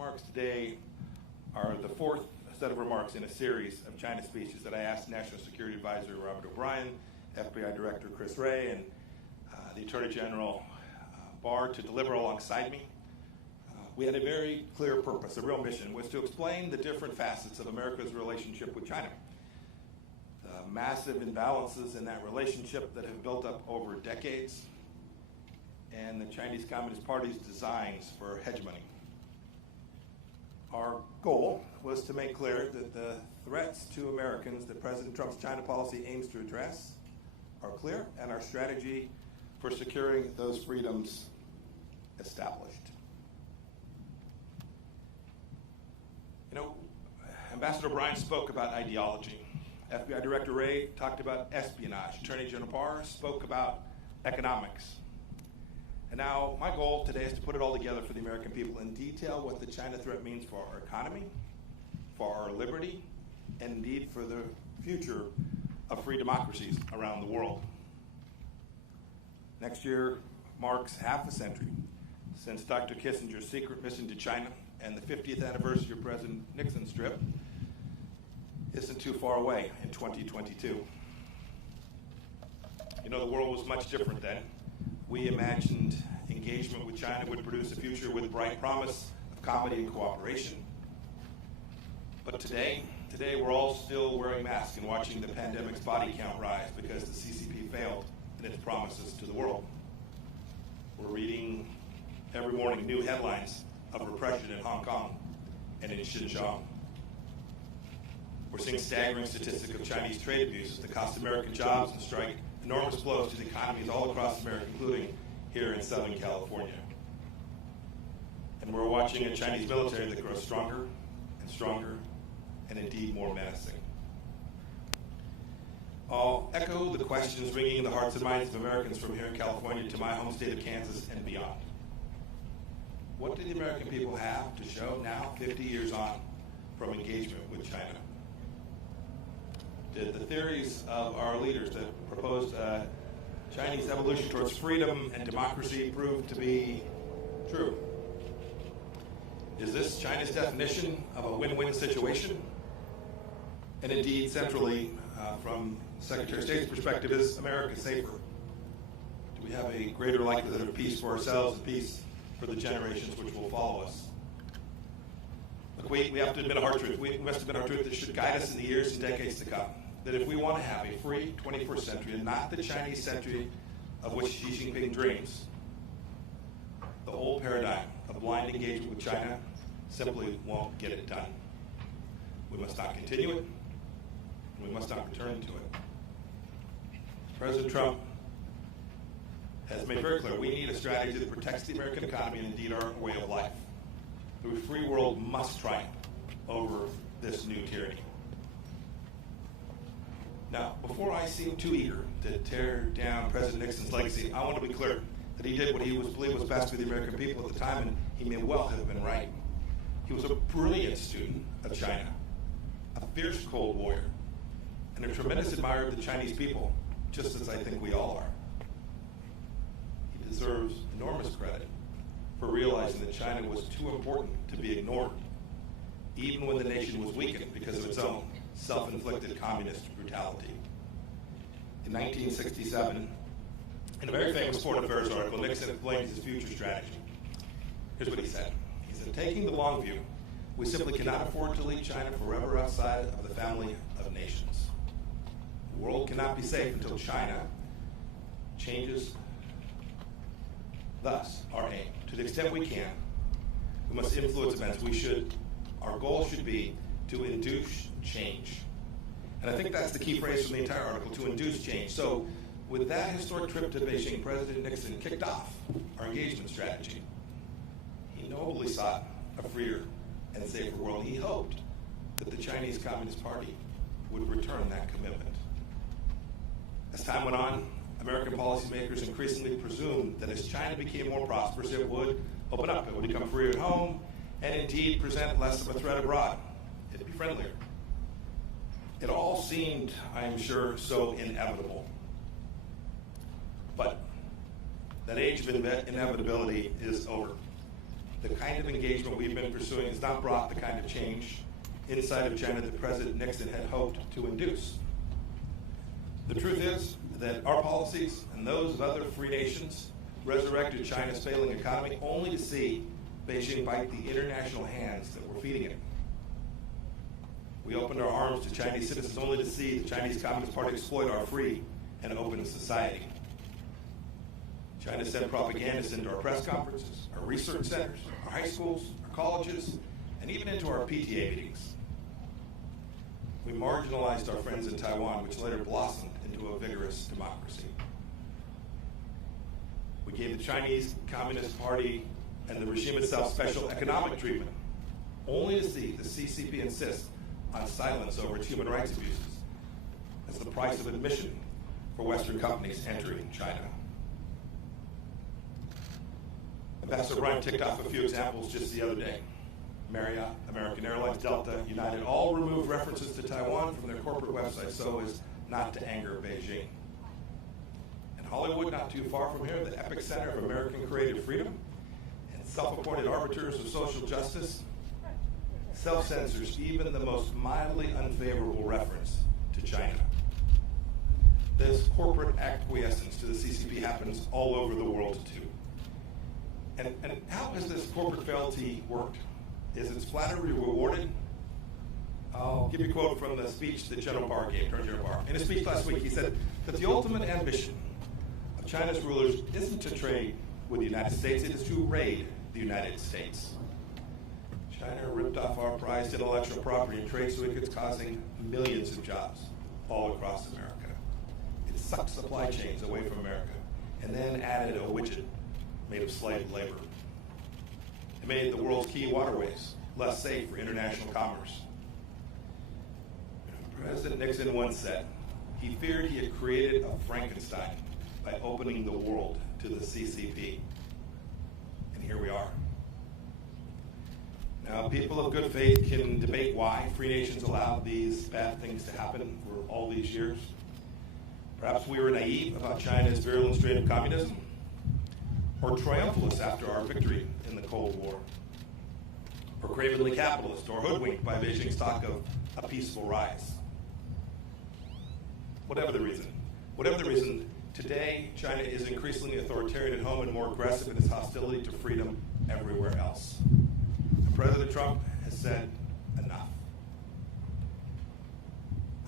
remarks today are the fourth set of remarks in a series of China speeches that I asked National Security Advisor Robert O'Brien, FBI Director Chris Wray, and the Attorney General Barr to deliver alongside me. We had a very clear purpose, a real mission, was to explain the different facets of America's relationship with China. The massive imbalances in that relationship that have built up over decades, and the Chinese Communist Party's designs for hegemony. Our goal was to make clear that the threats to Americans that President Trump's China policy aims to address are clear, and our strategy for securing those freedoms established. You know, Ambassador O'Brien spoke about ideology. FBI Director Wray talked about espionage. Attorney General Barr spoke about economics. And now my goal today is to put it all together for the American people and detail what the China threat means for our economy, for our liberty, and indeed for the future of free democracies around the world. Next year marks half a century since Dr. Kissinger's secret mission to China, and the 50th anniversary of President Nixon's trip isn't too far away in 2022. You know, the world was much different then. We imagined engagement with China would produce a future with bright promise of comedy and cooperation. But today we're all still wearing masks and watching the pandemic's body count rise because the CCP failed in its promises to the world. We're reading every morning new headlines of repression in Hong Kong and in Xinjiang. We're seeing staggering statistics of Chinese trade abuses that cost American jobs and strike enormous blows to the economies all across America, including here in Southern California. And we're watching a Chinese military that grows stronger and stronger and indeed more menacing. I'll echo the questions ringing in the hearts and minds of Americans from here in California to my home state of Kansas and beyond. What do the American people have to show now, 50 years on, from engagement with China? Did the theories of our leaders that proposed Chinese evolution towards freedom and democracy prove to be true? Is this China's definition of a win-win situation? And indeed, centrally, from Secretary of State's perspective, is America safer? Do we have a greater likelihood of peace for ourselves and peace for the generations which will follow us? Look, we have to admit a hard truth. We must admit our truth that should guide us in the years and decades to come. That if we want to have a free 21st century and not the Chinese century of which Xi Jinping dreams, the old paradigm of blind engagement with China simply won't get it done. We must not continue it, and we must not return to it. President Trump has made very clear we need a strategy that protects the American economy and indeed our way of life. The free world must triumph over this new tyranny. Now, before I seem too eager to tear down President Nixon's legacy, I want to be clear that he did what he believed was best for the American people at the time, and he may well have been right. He was a brilliant student of China, a fierce Cold Warrior, and a tremendous admirer of the Chinese people, just as I think we all are. He deserves enormous credit for realizing that China was too important to be ignored, even when the nation was weakened because of its own self-inflicted communist brutality. In 1967, in a very famous Foreign Affairs article, Nixon explains his future strategy. Here's what he said. He said, taking the long view, we simply cannot afford to leave China forever outside of the family of nations. The world cannot be safe until China changes. Thus, our aim, to the extent we can, we must influence events. Our goal should be to induce change. And I think that's the key phrase from the entire article, to induce change. So with that historic trip to Beijing, President Nixon kicked off our engagement strategy. He nobly sought a freer and safer world. He hoped that the Chinese Communist Party would return that commitment. As time went on, American policymakers increasingly presumed that as China became more prosperous, it would open up, it would become freer at home, and indeed present less of a threat abroad. It'd be friendlier. It all seemed, I am sure, so inevitable. But that age of inevitability is over. the kind of engagement we've been pursuing has not brought the kind of change inside of China that President Nixon had hoped to induce. The truth is that our policies and those of other free nations resurrected China's failing economy only to see Beijing bite the international hands that were feeding it. We opened our arms to Chinese citizens only to see the Chinese Communist Party exploit our free and open society. China sent propagandists into our press conferences, our research centers, our high schools, our colleges, and even into our PTA meetings. We marginalized our friends in Taiwan, which later blossomed into a vigorous democracy. We gave the Chinese Communist Party and the regime itself special economic treatment, only to see the CCP insist on silence over its human rights abuses as the price of admission for Western companies entering China. Ambassador Bryan ticked off a few examples just the other day. Marriott, American Airlines, Delta, United all removed references to Taiwan from their corporate websites so as not to anger Beijing. In Hollywood, not too far from here, the epicenter of American creative freedom and self-appointed arbiters of social justice, self-censors even the most mildly unfavorable reference to China. This corporate acquiescence to the CCP happens all over the world too. And how has this corporate fealty worked? Is its flattery rewarded? I'll give you a quote from the speech that General Barr gave, Colonel General Barr. In a speech last week, he said that the ultimate ambition of China's rulers isn't to trade with the United States, it is to raid the United States. China ripped off our prized intellectual property and trade secrets, causing millions of jobs all across America. It sucked supply chains away from America and then added a widget made of slave labor. It made the world's key waterways less safe for international commerce. President Nixon once said he feared he had created a Frankenstein by opening the world to the CCP. And here we are. Now, people of good faith can debate why free nations allowed these bad things to happen for all these years. Perhaps we were naive about China's virulent strain of communism, or triumphalist after our victory in the Cold War, or cravenly capitalist, or hoodwinked by Beijing's talk of a peaceful rise. Whatever the reason, today China is increasingly authoritarian at home and more aggressive in its hostility to freedom everywhere else. And President Trump has said enough.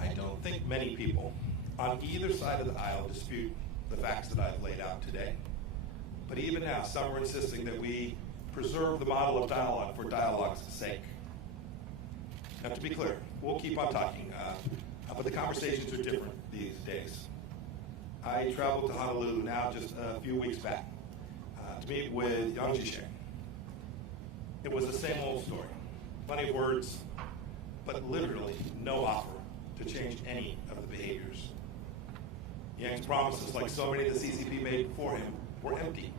I don't think many people on either side of the aisle dispute the facts that I've laid out today. But even now, some are insisting that we preserve the model of dialogue for dialogue's sake. Now, to be clear, we'll keep on talking, but the conversations are different these days. I traveled to Honolulu now just a few weeks back to meet with Yang Jisheng. It was the same old story. Plenty of words, but literally no offer to change any of the behaviors. Yang's promises, like so many the CCP made before him, were empty.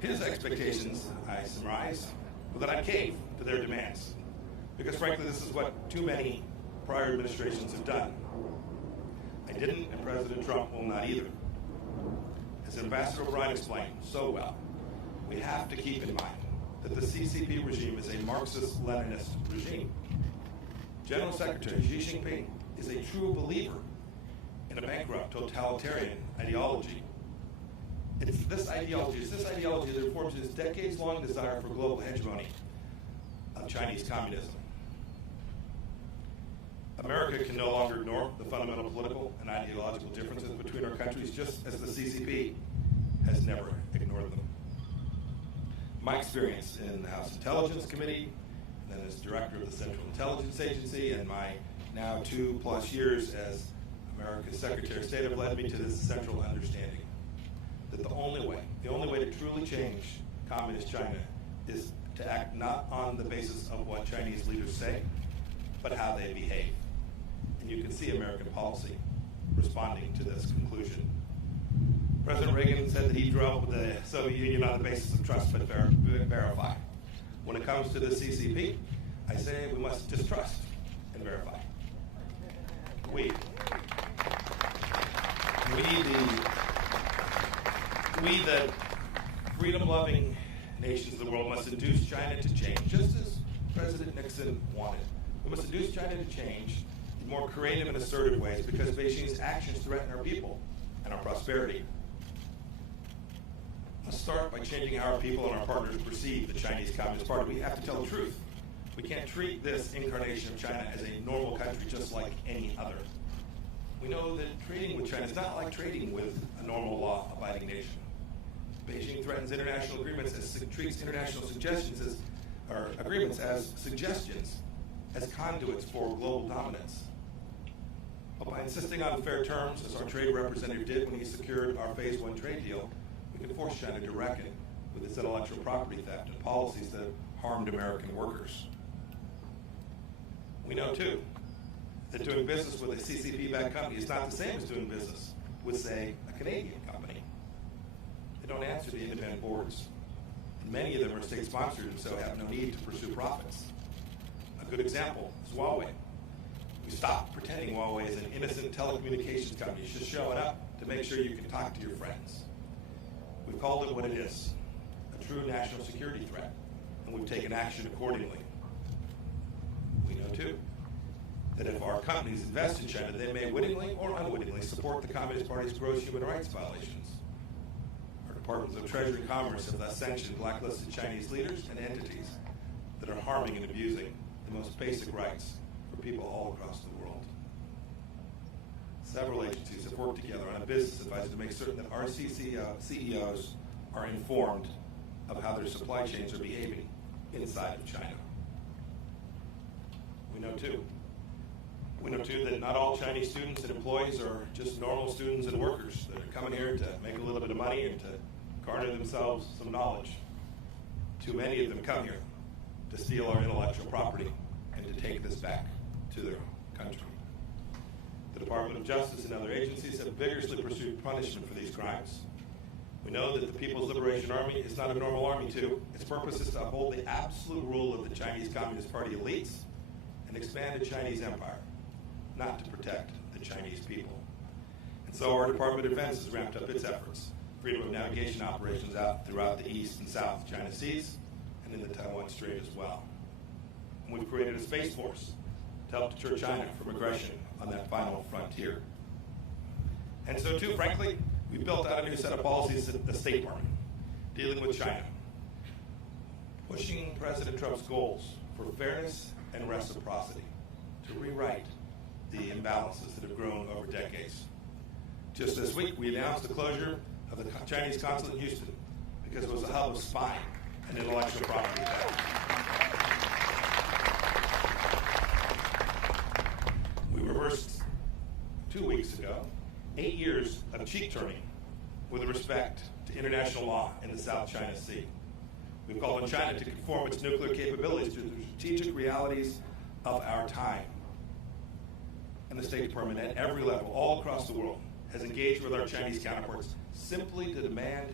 His expectations, I surmise, were that I'd cave to their demands, because frankly this is what too many prior administrations have done. I didn't, and President Trump will not either. As Ambassador O'Brien explained so well, we have to keep in mind that the CCP regime is a Marxist-Leninist regime. General Secretary Xi Jinping is a true believer in a bankrupt totalitarian ideology. It's this ideology that informs his decades-long desire for global hegemony of Chinese communism. America can no longer ignore the fundamental political and ideological differences between our countries, just as the CCP has never ignored them. My experience in the House Intelligence Committee, then as director of the Central Intelligence Agency, and my now 2+ years as America's Secretary of State have led me to this central understanding that the only way to truly change communist China is to act not on the basis of what Chinese leaders say, but how they behave. And you can see American policy responding to this conclusion. President Reagan said that he drew up the Soviet Union on the basis of trust but verify. When it comes to the CCP, I say we must distrust and verify. We the freedom-loving nations of the world must induce China to change, just as President Nixon wanted. We must induce China to change in more creative and assertive ways because Beijing's actions threaten our people and our prosperity. Let's start by changing how our people and our partners perceive the Chinese Communist Party. We have to tell the truth. We can't treat this incarnation of China as a normal country just like any other. We know that trading with China is not like trading with a normal law-abiding nation. Beijing threatens international agreements treats international agreements as suggestions, as conduits for global dominance. But by insisting on fair terms, as our trade representative did when he secured our Phase 1 trade deal, we can force China to reckon with its intellectual property theft and policies that have harmed American workers. We know, too, that doing business with a CCP-backed company is not the same as doing business with, say, a Canadian company. They don't answer to independent boards. And many of them are state-sponsored and so have no need to pursue profits. A good example is Huawei. We stopped pretending Huawei is an innocent telecommunications company. It's just showing up to make sure you can talk to your friends. We've called it what it is, a true national security threat, and we've taken action accordingly. We know, too, that if our companies invest in China, they may wittingly or unwittingly support the Communist Party's gross human rights violations. Our Departments of Treasury and Commerce have thus sanctioned blacklisted Chinese leaders and entities that are harming and abusing the most basic rights for people all across the world. Several agencies have worked together on a business advisor to make certain that our CEOs are informed of how their supply chains are behaving inside of China. We know, too, that not all Chinese students and employees are just normal students and workers that are coming here to make a little bit of money and to garner themselves some knowledge. Too many of them come here to steal our intellectual property and to take this back to their country. The Department of Justice and other agencies have vigorously pursued punishment for these crimes. We know that the People's Liberation Army is not a normal army, too. Its purpose is to uphold the absolute rule of the Chinese Communist Party elites and expand the Chinese empire, not to protect the Chinese people. And so our Department of Defense has ramped up its efforts, freedom of navigation operations out throughout the East and South China Seas and in the Taiwan Strait as well. And we've created a space force to help deter China from aggression on that final frontier. And so, too, frankly, we've built out a new set of policies at the State Department dealing with China, pushing President Trump's goals for fairness and reciprocity to rewrite the imbalances that have grown over decades. Just this week, we announced the closure of the Chinese consulate in Houston because it was a hub of spying and intellectual property theft. We reversed 2 weeks ago 8 years of cheek turning with respect to international law in the South China Sea. We've called on China to conform its nuclear capabilities to the strategic realities of our time. And the State Department at every level, all across the world, has engaged with our Chinese counterparts simply to demand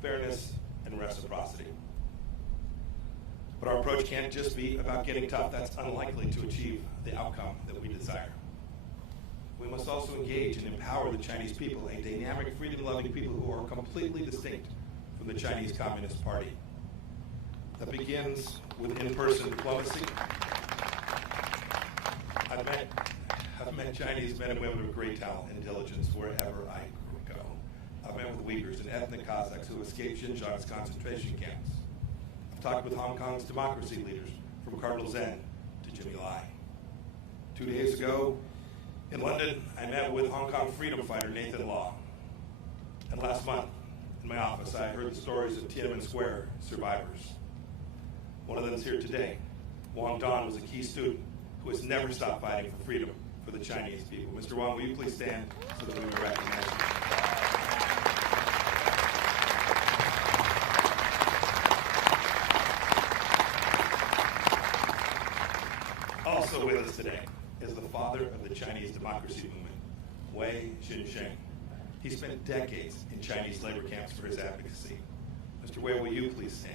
fairness and reciprocity. But our approach can't just be about getting tough. That's unlikely to achieve the outcome that we desire. We must also engage and empower the Chinese people, a dynamic, freedom-loving people who are completely distinct from the Chinese Communist Party. That begins with in-person diplomacy. I've met Chinese men and women of great talent and intelligence wherever I go. I've met with Uyghurs and ethnic Kazakhs who escaped Xinjiang's concentration camps. I've talked with Hong Kong's democracy leaders, from Cardinal Zen to Jimmy Lai. 2 days ago, in London, I met with Hong Kong freedom fighter Nathan Law. And last month, in my office, I heard the stories of Tiananmen Square survivors. One of them is here today. Wang Dan was a key student who has never stopped fighting for freedom for the Chinese people. Mr. Wang, will you please stand so that we may recognize you? Also with us today is the father of the Chinese democracy movement, Wei Xinsheng. He spent decades in Chinese labor camps for his advocacy. Mr. Wei, will you please stand?